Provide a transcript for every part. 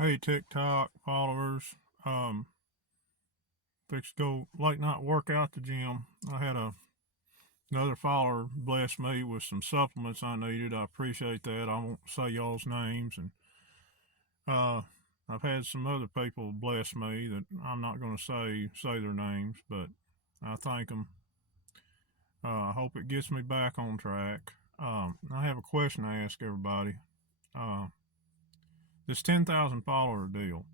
Hey TikTok followers, fixed to go late night workout at the gym. I had another follower bless me with some supplements I needed. I appreciate that. I won't say y'all's names, and uh, I've had some other people bless me that I'm not going to say their names, but I thank them. I hope it gets me back on track. I have a question to ask everybody. Uh, this 10,000 follower deal.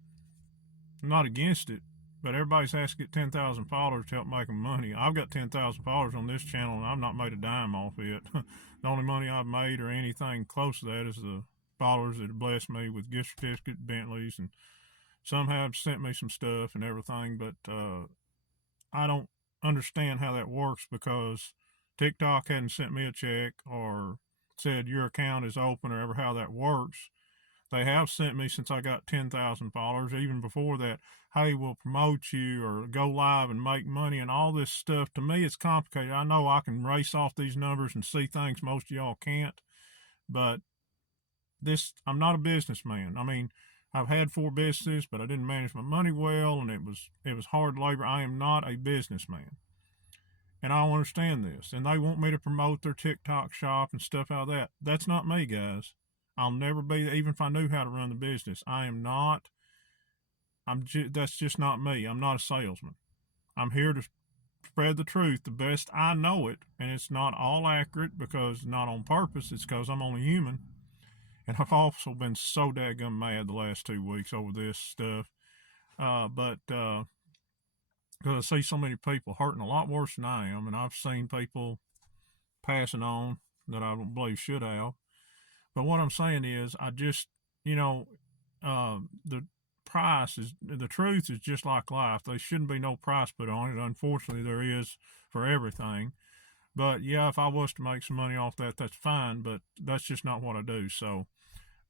I'm not against it, but everybody's has to get 10,000 followers to help make them money. I've got 10,000 followers on this channel, and I've not made a dime off it. The only money I've made or anything close to that is the followers that have blessed me with gift certificates, Bentleys, and some have sent me some stuff and everything, but I don't understand how that works because TikTok hadn't sent me a check or said your account is open or ever how that works. They have sent me since I got 10,000 followers, even before that, hey, we'll promote you or go live and make money and all this stuff. To me, it's complicated. I know I can race off these numbers and see things most of y'all can't, but I'm not a businessman. I mean, I've had 4 businesses, but I didn't manage my money well, and it was hard labor. I am not a businessman, and I don't understand this. And they want me to promote their TikTok shop and stuff out of that. That's not me, guys. I'll never be, even if I knew how to run the business. I am not. That's just not me. I'm not a salesman. I'm here to spread the truth the best I know it, and it's not all accurate because not on purpose. It's because I'm only human, and I've also been so daggum mad the last 2 weeks over this stuff. But because I see so many people hurting a lot worse than I am, and I've seen people passing on that I don't believe should have. But what I'm saying is, I just, you know, the price is the truth is just like life. There shouldn't be no price put on it. Unfortunately, there is for everything. But yeah, if I was to make some money off that, that's fine. But that's just not what I do. So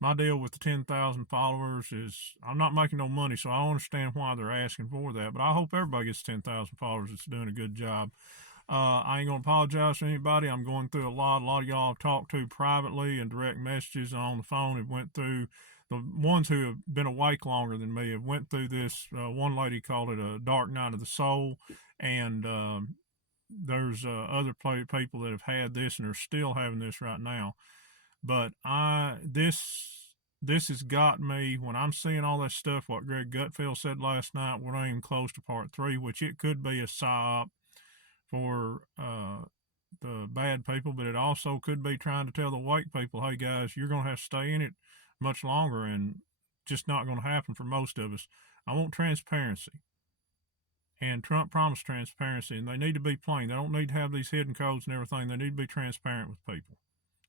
my deal with the 10,000 followers is I'm not making no money, so I don't understand why they're asking for that. But I hope everybody gets 10,000 followers that's doing a good job. I ain't gonna apologize to anybody. I'm going through a lot. A lot of y'all I've talked to privately and direct messages and on the phone have went through. The ones who have been awake longer than me have went through this. One lady called it a dark night of the soul, and there's other people that have had this and are still having this right now. But this has got me when I'm seeing all that stuff. What Greg Gutfeld said last night, we're not even close to part 3, which it could be a psyop for the bad people, but it also could be trying to tell the white people, hey guys, you're going to have to stay in it much longer, and just not going to happen for most of us. I want transparency. And Trump promised transparency, and they need to be plain. They don't need to have these hidden codes and everything. They need to be transparent with people.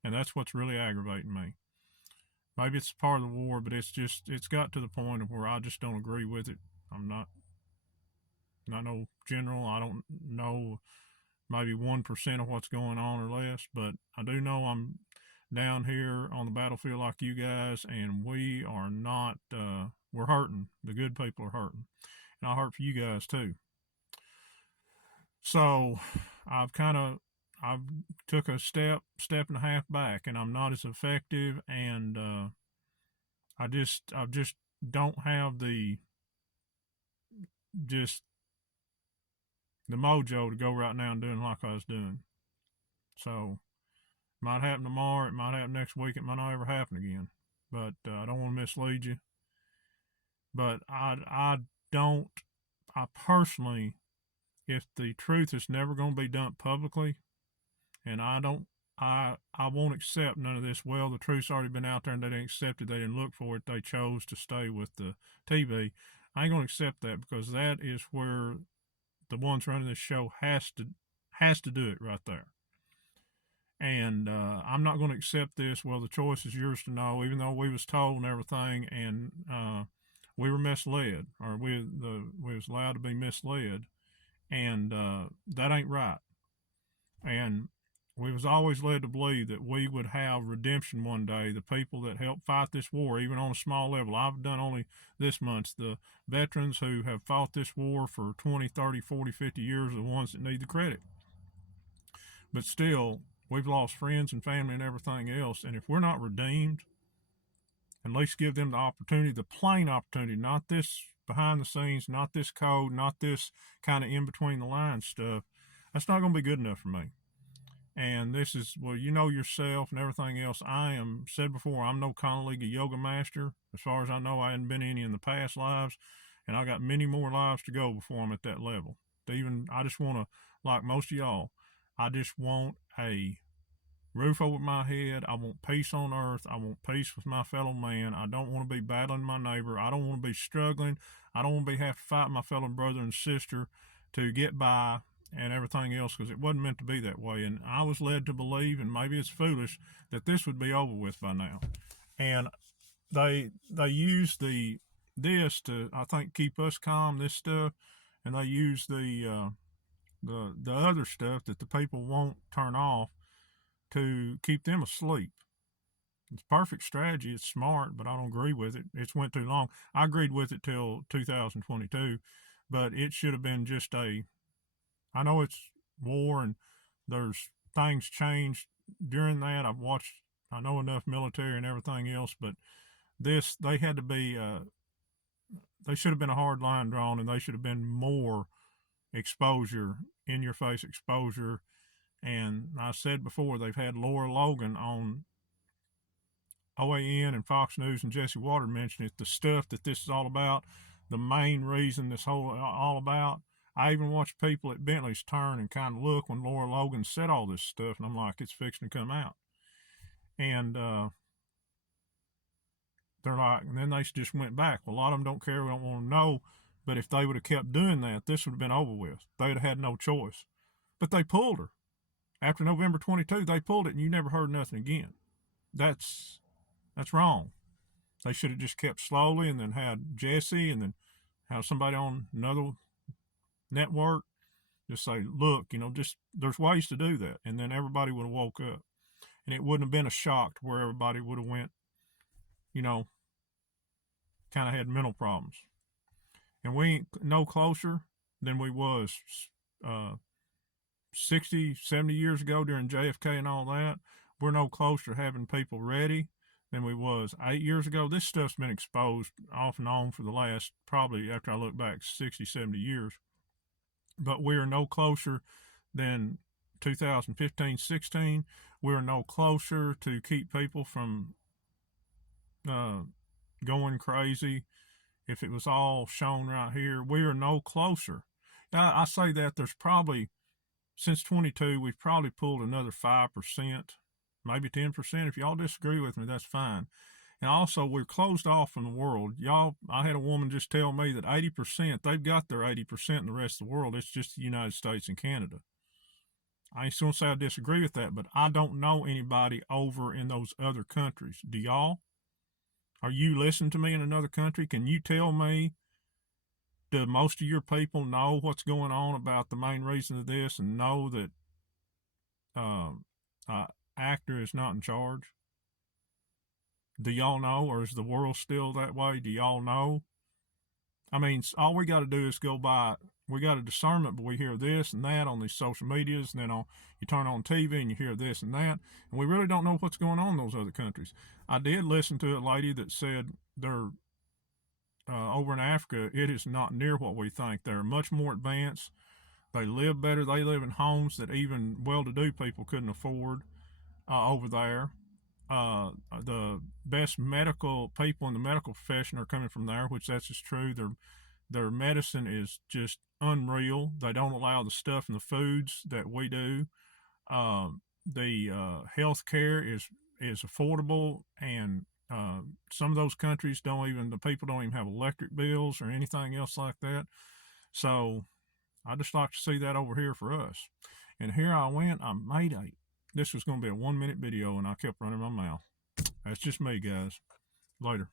And that's what's really aggravating me. Maybe it's part of the war, but it's got to the point of where I just don't agree with it. I'm not no general. I don't know maybe 1% of what's going on or less, but I do know I'm down here on the battlefield like you guys, and we are not, we're hurting. The good people are hurting. And I hurt for you guys too. So I've took a step and a half back, and I'm not as effective, and I just don't have just the mojo to go right now and doing like I was doing. So it might happen tomorrow. It might happen next week. It might not ever happen again. But I don't want to mislead you. But I don't. I personally, if the truth is never going to be dumped publicly, and I won't accept none of this. Well, the truth's already been out there, and they didn't accept it. They didn't look for it. They chose to stay with the TV. I ain't going to accept that because that is where the ones running this show has to do it right there. And I'm not going to accept this. Well, the choice is yours to know, even though we was told and everything, and we were misled, or we was allowed to be misled, and that ain't right. And we was always led to believe that we would have redemption one day. The people that helped fight this war, even on a small level, I've done only this much. The veterans who have fought this war for 20, 30, 40, 50 years are the ones that need the credit. But still, we've lost friends and family and everything else. And if we're not redeemed, At least give them the opportunity, the plain opportunity, not this behind the scenes, not this code, not this kind of in between the lines stuff. That's not going to be good enough for me. And this is, well, you know yourself and everything else. I am, said before, I'm no Kanaleega yoga master. As far as I know, I hadn't been any in the past lives, and I got many more lives to go before I'm at that level. I just want to, like most of y'all, I just want a roof over my head. I want peace on earth. I want peace with my fellow man. I don't want to be battling my neighbor. I don't want to be struggling. I don't want to have to fight my fellow brother and sister to get by and everything else, because it wasn't meant to be that way. And I was led to believe, and maybe it's foolish, that this would be over with by now. And they use this to, I think, keep us calm, this stuff, and they use the other stuff that the people won't turn off to keep them asleep. It's perfect strategy. It's smart, but I don't agree with it. It's went too long. I agreed with it till 2022, but it should have been just I know it's war and there's things changed during that. I know enough military and everything else, but they had to be, they should have been a hard line drawn, and they should have been more exposure, in your face exposure. And I said before, they've had Laura Logan on OAN and Fox News, and Jesse Water mentioned it, the stuff that this is all about, the main reason this whole all about. I even watched people at Bentley's turn and kind of look when Laura Logan said all this stuff, and I'm like, it's fixing to come out. And they're like, and then they just went back. Well, a lot of them don't care, we don't want to know, but if they would have kept doing that, this would have been over with. They'd have had no choice. But they pulled her. After November 22, they pulled it, and you never heard nothing again. That's wrong. They should have just kept slowly, and then had Jesse, and then have somebody on another network just say, look, just there's ways to do that, and then everybody would have woke up, and it wouldn't have been a shock to where everybody would have went, kind of had mental problems. And we ain't no closer than we was 60, 70 years ago during JFK and all that. We're no closer to having people ready than we was 8 years ago. This stuff's been exposed off and on for the last, probably after I look back, 60, 70 years. But we are no closer than 2015, 16. We are no closer to keep people from going crazy. If it was all shown right here, we are no closer. I say that there's probably, since 22, we've probably pulled another 5%, maybe 10%. If y'all disagree with me, that's fine. And also, we're closed off from the world. I had a woman just tell me that 80%, they've got their 80% in the rest of the world. It's just the United States and Canada. I ain't going to say I disagree with that, but I don't know anybody over in those other countries. Do y'all? Are you listening to me in another country? Can you tell me, do most of your people know what's going on about the main reason of this, and know that actor is not in charge? Do y'all know, or is the world still that way? Do y'all know? I mean, all we got to do is go by. We got a discernment, but we hear this and that on these social medias, and then you turn on TV and you hear this and that, and we really don't know what's going on in those other countries. I did listen to a lady that said they're over in Africa, it is not near what we think. They're much more advanced. They live better. They live in homes that even well-to-do people couldn't afford over there. The best medical people in the medical profession are coming from there, which that's just true. Their medicine is just unreal. They don't allow the stuff in the foods that we do. The health care is affordable, and some of those countries the people don't even have electric bills or anything else like that. So I just like to see that over here for us. And here I went, this was going to be a 1-minute video, and I kept running my mouth. That's just me, guys. Later.